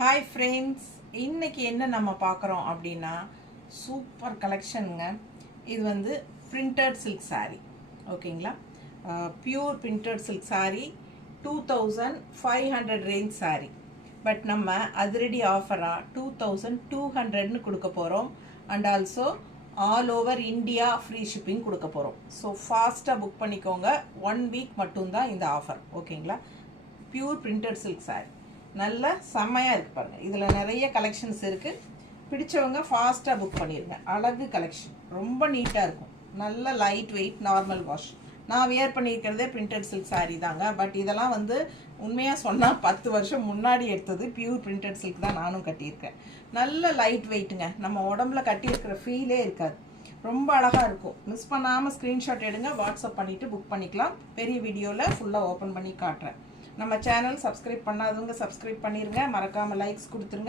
Hi friends, இன்றைக்கி என்ன நம்ம பார்க்குறோம் அப்படின்னா சூப்பர் கலெக்ஷனுங்க. இது வந்து பிரிண்டட் சில்க் சாரீ. ஓகேங்களா, pure printed silk sari 2500 range sari. But நம்ம அதிரடி ஆஃபராக 2200ன்னு கொடுக்க போகிறோம். And also all over India free shipping கொடுக்க போகிறோம். ஸோ ஃபாஸ்ட்டாக புக் பண்ணிக்கோங்க. 1 வீக் மட்டும்தான் இந்த ஆஃபர். ஓகேங்களா, பியூர் பிரிண்டட் சில்க் சாரீ நல்ல செம்மையாக இருக்குது பாருங்கள். இதில் நிறைய கலெக்ஷன்ஸ் இருக்குது. பிடிச்சவங்க ஃபாஸ்ட்டாக புக் பண்ணிடுங்க. அழகு கலெக்ஷன், ரொம்ப நீட்டாக இருக்கும். நல்ல லைட் வெயிட், நார்மல் வாஷ். நான் வியர் பண்ணியிருக்கிறதே பிரிண்டட் சில்க் சாரீ தாங்க. பட் இதெல்லாம் வந்து உண்மையாக சொன்னால் 10 வருஷம் முன்னாடி எடுத்தது பியூர் பிரிண்டட் சில்க் தான் நானும் கட்டியிருக்கேன். நல்ல லைட் வெயிட்டுங்க. நம்ம உடம்புல கட்டியிருக்கிற ஃபீலே இருக்காது. ரொம்ப அழகாக இருக்கும். மிஸ் பண்ணாமல் ஸ்க்ரீன்ஷாட் எடுங்க, வாட்ஸ்அப் பண்ணிவிட்டு புக் பண்ணிக்கலாம். பெரிய வீடியோவில் ஃபுல்லாக ஓப்பன் பண்ணி காட்டுறேன். நம்ம சேனல் சப்ஸ்கிரைப் பண்ணாதவங்க சப்ஸ்கிரைப் பண்ணிடுங்க. மறக்காமல் லைக்ஸ் கொடுத்துருங்க.